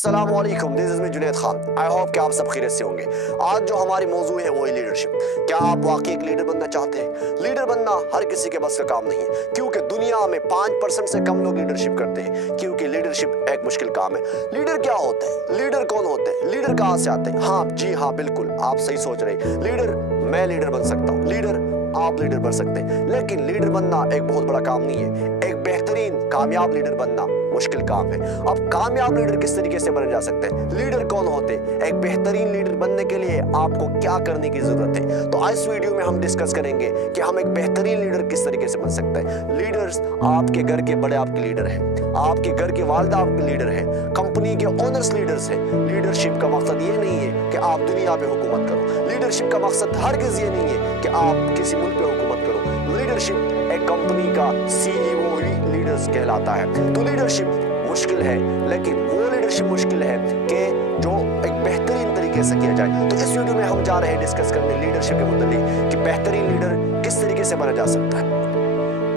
अस्सलाम वालेकुम, this is me Junaid Khan. I hope कि आप सब खैरियत से होंगे। आज जो हमारी मौजू है वो है लीडरशिप। क्या आप वाकई एक लीडर बनना चाहते हैं? लीडर बनना हर किसी के बस का काम नहीं है, क्योंकि दुनिया में 5% से कम लोग लीडरशिप करते हैं, क्योंकि लीडरशिप एक मुश्किल काम है। लीडर क्या होता है? लीडर कौन होते हैं? लीडर कहाँ से आते हैं? हाँ जी हाँ, बिल्कुल आप सही सोच रहे हैं। लीडर, मैं लीडर बन सकता हूँ, लीडर आप लीडर बन सकते हैं, लेकिन लीडर बनना एक बहुत बड़ा काम नहीं है। एक बेहतरीन कामयाब लीडर बनना मुश्किल काम है। अब कामयाब लीडर किस तरीके से बने जा सकते हैं? लीडर कौन होते हैं? एक बेहतरीन लीडर बनने के लिए आपको क्या करने की जरूरत है? तो आज इस वीडियो में हम डिस्कस करेंगे कि हम एक बेहतरीन लीडर किस तरीके से बन सकते हैं। लीडर्स, आपके घर के बड़े आपके लीडर हैं, आपके घर के वालिदा आपके लीडर हैं, कंपनी के ओनर्स लीडर्स हैं। लीडरशिप का मकसद ये नहीं है कि आप दुनिया पे हुकूमत करो। लीडरशिप का मकसद हरगिज़ ये नहीं है कि आप किसी मुल्क पे हुकूमत करो। लीडरशिप एक कंपनी का CEO ही लीडर्स कहलाता है। तो लीडरशिप मुश्किल है, लेकिन वो लीडरशिप मुश्किल है कि जो एक बेहतरीन तरीके से किया जाए। तो इस वीडियो में हम जा रहे हैं डिस्कस करने लीडरशिप के मुताबिक कि बेहतरीन लीडर किस तरीके से बना जा सकता है।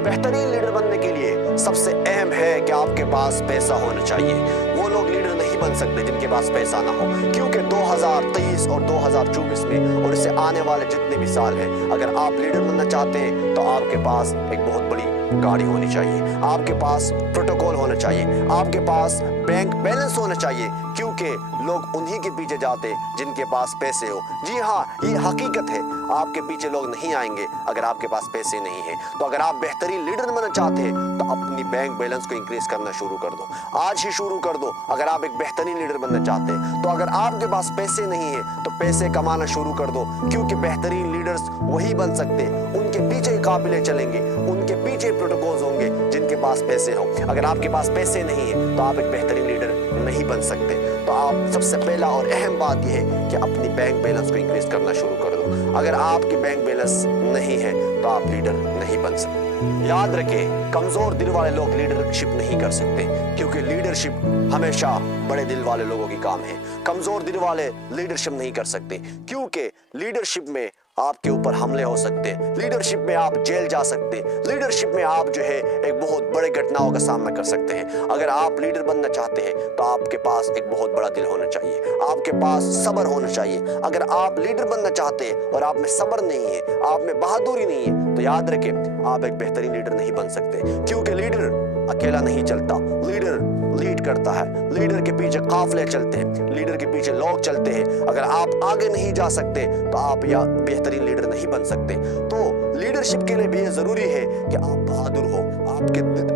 बेहतरीन लीडर बनने के लिए सबसे अहम है कि आपके पास पैसा होना चाहिए। वो लोग लीडर नहीं बन सकते जिनके पास पैसा ना हो, क्योंकि 2023 और 2024 में और इससे आने वाले जितने भी साल हैं, अगर आप लीडर बनना चाहते हैं तो आपके पास एक बहुत बड़ी गाड़ी होनी चाहिए, आपके पास प्रोटोकॉल होना चाहिए, आपके पास बैंक बैलेंस होना चाहिए, क्योंकि लोग उन्हीं के पीछे जाते जिनके पास पैसे हो। जी हाँ, ये हकीकत है, आपके पीछे लोग नहीं आएंगे अगर आपके पास पैसे नहीं है। तो अगर आप बेहतरीन लीडर बनना चाहते हैं तो अपनी बैंक बैलेंस को इंक्रीज करना शुरू कर दो, आज ही शुरू कर दो। अगर आप एक बेहतरीन लीडर बनना चाहते हैं तो अगर आपके पास पैसे नहीं है तो पैसे कमाना शुरू कर दो, क्योंकि बेहतरीन लीडर्स वही बन सकते हैं, उनके पीछे काफिले चलेंगे, उनके पीछे प्रोटोकॉल्स होंगे जिनके पास पैसे हो। अगर आपके पास पैसे नहीं है तो आप एक बेहतरीन लीडर नहीं बन सकते। तो आप सबसे पहला और अहम बात यह है कि अपनी बैंक बैलेंस को इंक्रीज करना शुरू कर दो। अगर आपकी बैंक बैलेंस नहीं है तो आप लीडर नहीं बन सकते। याद रखें, कमजोर दिल वाले लोग लीडरशिप नहीं कर सकते, क्योंकि लीडरशिप हमेशा बड़े दिल वाले लोगों की काम है। कमजोर दिल वाले लीडरशिप नहीं कर सकते, क्योंकि लीडरशिप में आपके ऊपर हमले हो सकते हैं, लीडरशिप में आप जेल जा सकते हैं, लीडरशिप में आप जो है एक बहुत बड़े घटनाओं का सामना कर सकते हैं। अगर आप लीडर बनना चाहते हैं तो आपके पास एक बहुत बड़ा दिल होना चाहिए, आपके पास सब्र होना चाहिए। अगर आप लीडर बनना चाहते हैं और आप में सब्र नहीं है, आप में बहादुरी नहीं है, तो याद रखें आप एक बेहतरीन लीडर नहीं बन सकते, क्योंकि लीडर अकेला नहीं चलता, लीडर लीड करता है, लीडर के पीछे काफिले चलते हैं, लीडर के पीछे लोग चलते हैं। अगर आप आगे नहीं जा सकते तो आप या बेहतरीन लीडर नहीं बन सकते। तो लीडरशिप के लिए भी ये जरूरी है कि आप बहादुर हो,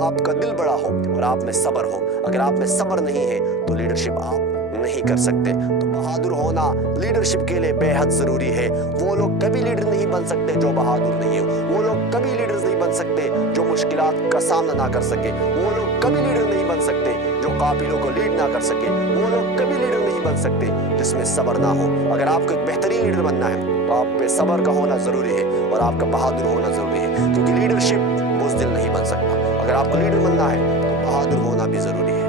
आपका दिल बड़ा हो और आप में सब्र हो। अगर आप में सब्र नहीं है तो लीडरशिप आप नहीं कर सकते। तो बहादुर होना लीडरशिप के लिए बेहद जरूरी है। वो लोग कभी लीडर नहीं बन सकते जो बहादुर नहीं हो, वो लोग कभी लीडर्स नहीं बन सकते जो मुश्किलात का सामना ना कर सके, वो लोग कभी लीडर नहीं बन सकते जो काफिलों को लीड ना कर सके, वो लोग कभी लीडर नहीं बन सकते जिसमें सब्र ना हो। अगर आपको एक बेहतरीन लीडर बनना है तो आप पे सब्र का होना जरूरी है और आपका बहादुर होना जरूरी है, क्योंकि लीडरशिप बुज़दिल नहीं बन सकता। अगर आपको लीडर बनना है तो बहादुर होना भी जरूरी है।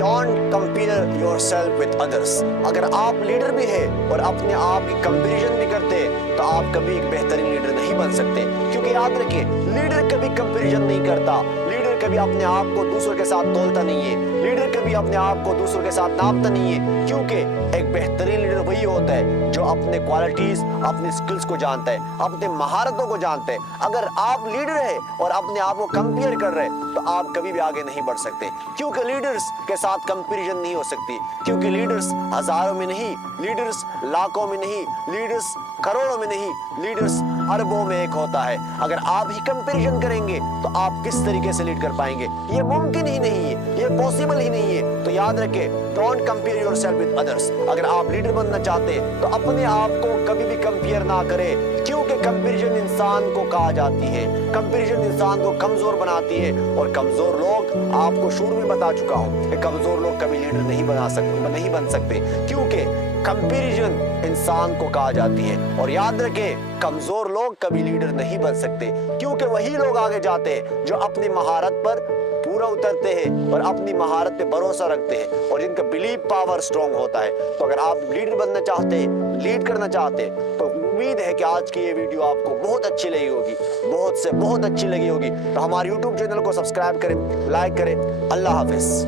Don't compare yourself with others। अगर आप लीडर भी है और अपने आप की कंपैरिजन भी करते हैं तो आप कभी एक बेहतरीन लीडर नहीं बन सकते, क्योंकि याद रखिए लीडर कभी कंपैरिजन नहीं करता, लीडर कभी अपने आप को दूसरों के साथ तोलता नहीं है, लीडर कभी अपने आप को दूसरों के साथ नापता नहीं है, क्योंकि एक बेहतरीन लीडर वही होता है जो अपने क्वालिटीज, अपनी स्किल्स को जानता है, अपने महारतों को जानता है। अगर आप लीडर है और अपने आप को कंपेयर कर रहे हैं तो आप कभी भी आगे नहीं बढ़ सकते, क्योंकि लीडर्स के साथ कंपैरिजन नहीं हो सकती, क्योंकि लीडर्स हजारों में नहीं, लीडर्स लाखों में नहीं, लीडर्स करोड़ों में नहीं, लीडर्स अरबों में एक होता है। अगर आप ही कंपैरिजन करेंगे तो आप किस तरीके से लीड कर पाएंगे? ये मुमकिन ही नहीं है, ये पॉसिबल ही नहीं है। तो याद रखें, don't compare yourself with others. अगर आप लीडर बनना चाहते हैं तो अपने आप को कभी भी कंपेयर ना करें, क्योंकि कंपैरिजन इंसान को कहा जाती है, कंपैरिजन इंसान को कमजोर बनाती है, और कमजोर लोग, आपको शुरू में बता चुका हूं कि कमजोर लोग कभी लीडर नहीं बन सकते, क्योंकि कंपैरिजन इंसान को कहा जाती है। और याद रखें, कमजोर लोग कभी लीडर नहीं बन सकते, क्योंकि वही लोग आगे जाते हैं जो अपनी महारत पर पूरा उतरते हैं और अपनी महारत पे भरोसा रखते हैं और जिनका बिलीव पावर स्ट्रांग होता है। तो अगर आप लीडर बनना चाहते हैं, लीड करना चाहते हैं, तो उम्मीद है कि आज की ये वीडियो आपको बहुत अच्छी लगी होगी, बहुत से बहुत अच्छी लगी होगी। तो हमारे YouTube चैनल को सब्सक्राइब करें, लाइक करें। अल्लाह हाफिज।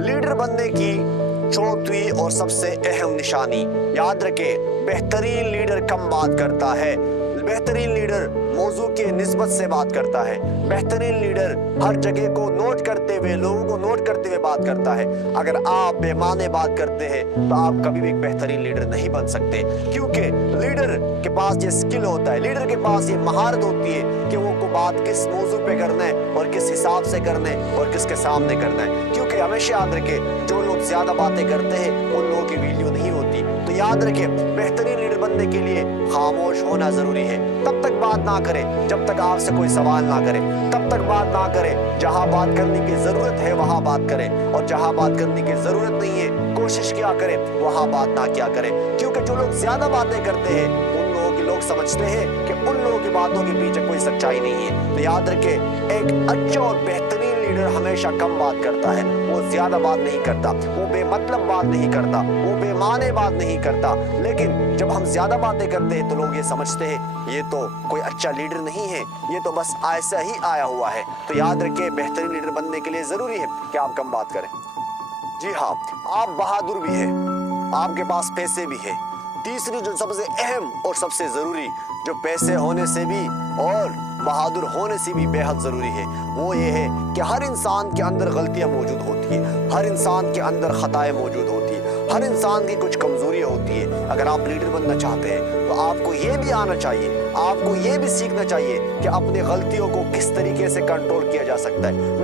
लीडर बनने की चौथी और सबसे अहम निशानी, याद रखें, बेहतरीन लीडर कम बात करता है। बेहतरीन लीडर मौजू के निस्बत से बात करता है। बेहतरीन लीडर हर जगह को नोट करते हुए, लोगों को नोट करते हुए बात करता है। अगर आप बेमाने बात करते हैं तो आप कभी भी एक बेहतरीन लीडर नहीं बन सकते, क्योंकि लीडर के पास ये स्किल होता है, लीडर के पास ये महारत होती है कि वो को बात किस मौजू पे करना है और किस हिसाब से करना है और किसके सामने करना है। क्योंकि हमेशा याद रखें, जो लोग ज्यादा बातें करते हैं उन लोगों की वैल्यू नहीं होती। तो याद रखें, बेहतरीन लीडर बनने के लिए खामोश होना जरूरी है। तब तक बात ना करें जब तक आपसे कोई सवाल ना करे, तब तक बात ना करें जहां बात करने की जरूरत है वहां बात करें, और जहां बात करने की जरूरत नहीं है कोशिश क्या करें वहां बात ना क्या करें। क्योंकि जो लोग ज्यादा बातें करते हैं उन लोगों के लोग समझते हैं कि उन लोगों की बातों के पीछे कोई सच्चाई नहीं है। तो याद रखें, एक अच्छा और बेहतरीन लीडर हमेशा कम बात करता है, वो ज्यादा बात नहीं करता, वो बेमतलब बात नहीं करता, वो बेमाने बात नहीं करता। लेकिन जब हम ज्यादा बातें करते हैं तो लोग ये समझते हैं ये तो कोई अच्छा लीडर नहीं है, ये तो बस ऐसा ही आया हुआ है। तो याद रखें, बेहतरीन लीडर बनने के लिए जरूरी है कि आप कम बात करें। जी हाँ, आप बहादुर भी हैं, आपके पास पैसे भी है। तीसरी जो सबसे अहम और सबसे जरूरी, जो पैसे होने से भी और बहादुर होने से भी बेहद जरूरी है, वो ये है कि हर इंसान के अंदर गलतियां मौजूद होती है, हर इंसान के अंदर खताएं मौजूद होती है, हर इंसान की कुछ कमजोरियां होती है। अगर आप लीडर बनना चाहते हैं तो आपको ये भी आना चाहिए, आपको ये भी सीखना चाहिए कि अपनी गलतियों को किस तरीके से कंट्रोल किया जा सकता है,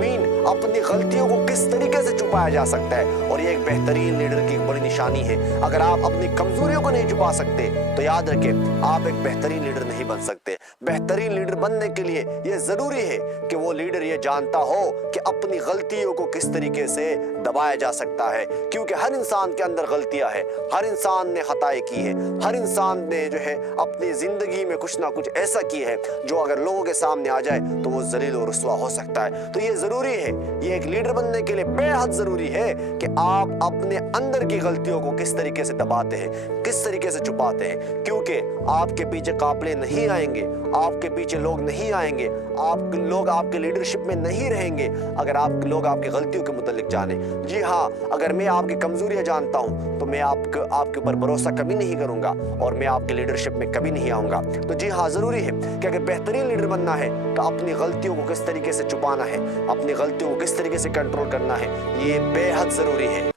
अपनी गलतियों को किस तरीके से छुपाया जा सकता है। और ये एक बेहतरीन लीडर की एक बड़ी निशानी है। अगर आप अपनी कमजोरियों को नहीं छुपा सकते तो याद रखें, आप एक बेहतरीन लीडर नहीं बन सकते। बेहतरीन लीडर बनने के लिए ये जरूरी है कि वो लीडर ये जानता हो कि अपनी गलतियों को किस तरीके से दबाया जा सकता है, क्योंकि हर इंसान के अंदर गलतियां हैं, हर इंसान ने खताएं की है, हर इंसान ने जो है अपनी जिंदगी में कुछ ना कुछ ऐसा किया है जो अगर लोगों के सामने आ जाए तो वो जलील और रुस्वा हो सकता है। तो ये जरूरी है, ये एक लीडर बनने के लिए बेहद जरूरी है कि आप अपने अंदर की गलतियों को किस तरीके से दबाते हैं, किस तरीके से छुपाते हैं, क्योंकि आपके पीछे काफिले नहीं आएंगे, आपके पीछे लोग नहीं आएंगे, आप लोग आपके लीडरशिप में नहीं रहेंगे अगर आप लोग आपकी गलतियों के मुतालिक जाने। जी हाँ, अगर मैं आपकी कमजोरियां जानता हूं तो मैं आपके ऊपर भरोसा कभी नहीं करूंगा और मैं आपके लीडरशिप में कभी नहीं आऊंगा। तो जी हाँ, जरूरी है कि अगर बेहतरीन लीडर बनना है तो अपनी गलतियों को किस तरीके से छुपाना है, अपनी गलतियों को किस तरीके से कंट्रोल करना है, ये बेहद जरूरी है।